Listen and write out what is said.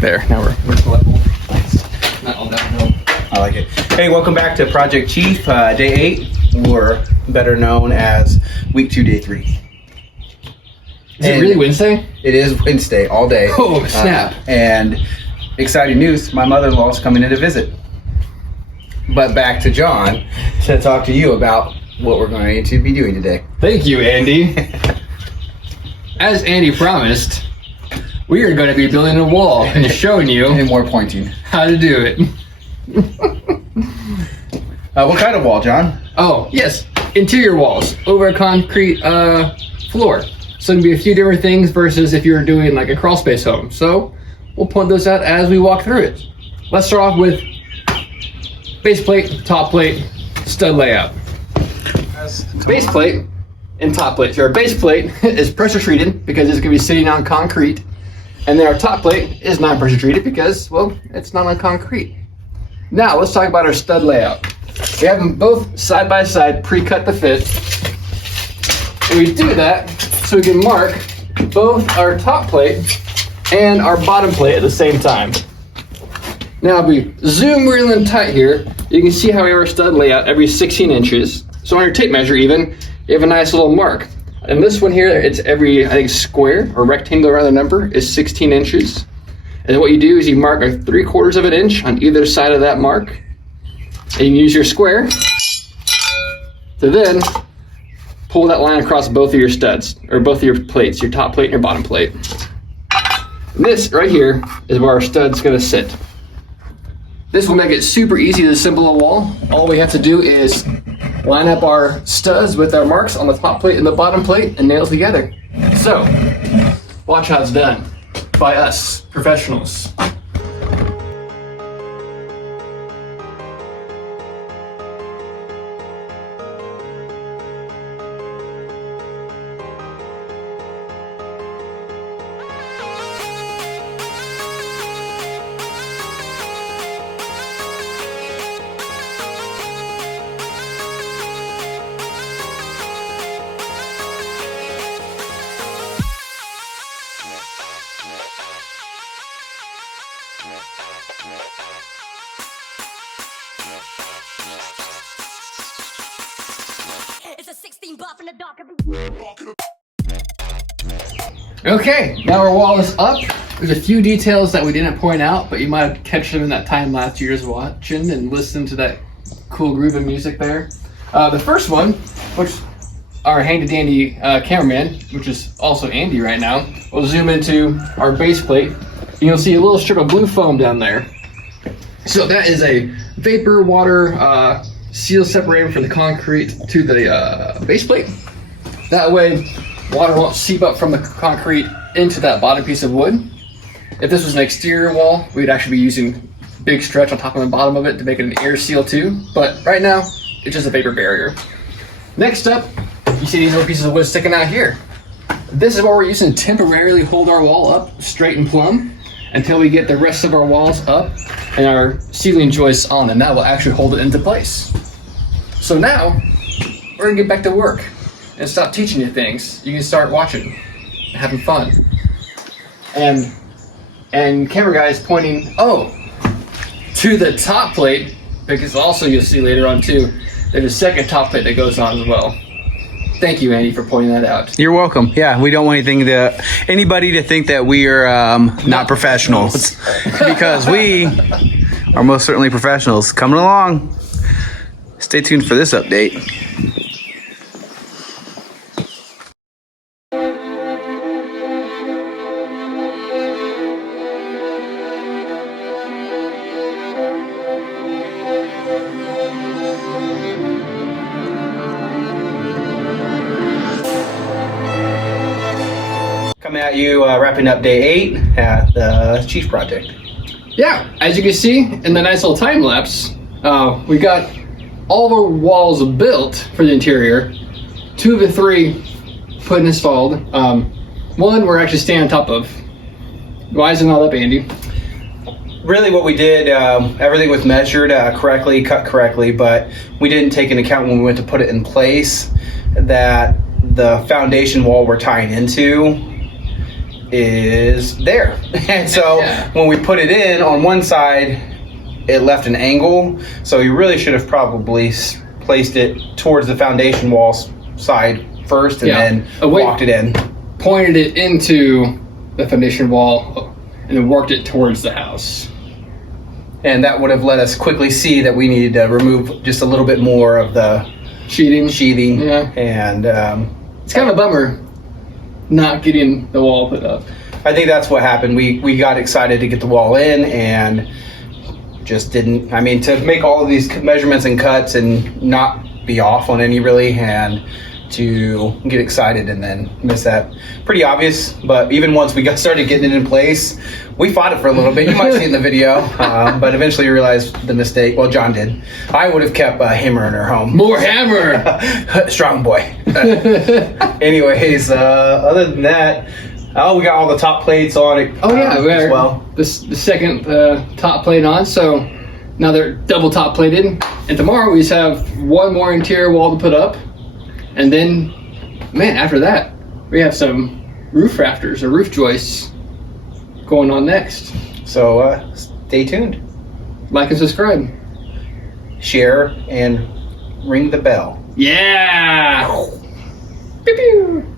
There, now we're level. Nice. Not on that note. I like it. Hey, welcome back to Project Chief, day 8, or better known as week 2, day 3. Is it really Wednesday? It is Wednesday, all day. Oh, snap. And exciting news, my mother-in-law is coming in to visit. But back to John to talk to you about what we're going to be doing today. Thank you, Andy. As Andy promised, we are going to be building a wall and showing you And more pointing. how to do it. What kind of wall, John? Oh, yes, interior walls over a concrete floor. So it'd be a few different things versus if you were doing like a crawl space home. So we'll point those out as we walk through it. Let's start off with base plate, top plate, stud layout. Base plate and top plate. So our base plate is pressure treated because it's going to be sitting on concrete. And then our top plate is not pressure treated because, well, it's not on concrete. Now let's talk about our stud layout. We have them both side by side, pre-cut to fit. And we do that so we can mark both our top plate and our bottom plate at the same time. Now if we zoom really tight here, you can see how we have our stud layout every 16 inches. So on your tape measure even, you have a nice little mark. And this one here, it's every, I think, square or rectangle around the number is 16 inches. And then what you do is you mark a 3/4 of an inch on either side of that mark. And you use your square to then pull that line across both of your studs, or both of your plates, your top plate and your bottom plate. And this right here is where our stud's gonna sit. This will make it super easy to assemble a wall. All we have to do is line up our studs with our marks on the top plate and the bottom plate and nail it together. So, watch how it's done by us, professionals. It's a 16 buff in the dark. Okay, now our wall is up. There's a few details that we didn't point out, but you might have catch them in that time lapse you're just watching and listening to that cool groove of music there. The first one, which our handy dandy cameraman, which is also Andy right now, will zoom into our base plate. And you'll see a little strip of blue foam down there. So that is a vapor water seal separator from the concrete to the base plate. That way, water won't seep up from the concrete into that bottom piece of wood. If this was an exterior wall, we'd actually be using big stretch on top and the bottom of it to make it an air seal too. But right now, it's just a vapor barrier. Next up, you see these little pieces of wood sticking out here. This is what we're using to temporarily hold our wall up straight and plumb until we get the rest of our walls up and our ceiling joists on, and that will actually hold it into place. So now, we're gonna get back to work and stop teaching you things. You can start watching, having fun. And camera guy is pointing, to the top plate, because also you'll see later on too, there's a second top plate that goes on as well. Thank you, Andy, for pointing that out. You're welcome. Yeah, we don't want anybody to think that we are not professionals, because we are most certainly professionals. Coming along. Stay tuned for this update. Coming at you, wrapping up day 8 at the Chief Project. Yeah, as you can see in the nice little time lapse, we got all of our walls built for the interior. 2 of the 3 put and installed. One we're actually staying on top of. Why isn't all up, Andy? Really what we did, everything was measured correctly, cut correctly, but we didn't take into account when we went to put it in place that the foundation wall we're tying into is there. And so Yeah. when we put it in on one side, it left an angle. So you really should have probably placed it towards the foundation wall side first and Yeah. then Wait. walked it in. Pointed it into the foundation wall and then worked it towards the house. And that would have let us quickly see that we needed to remove just a little bit more of the Sheeting. sheathing. Yeah. And It's kind of a bummer not getting the wall put up. I think that's what happened. We got excited to get the wall in and just didn't. I mean, to make all of these measurements and cuts and not be off on any really, and to get excited and then miss that. Pretty obvious, but even once we got started getting it in place, we fought it for a little bit. You might see it in the video, but eventually realized the mistake. Well, John did. I would have kept a hammer in her home. More hammer! Strong boy. Anyways, other than that, we got all the top plates on it. Oh yeah, we as are well. the second top plate on, so now they're double top plated. And tomorrow we just have one more interior wall to put up, and then, man, after that we have some roof rafters or roof joists going on next. So stay tuned, Like and subscribe. share, and ring the bell. Yeah. Pew, pew.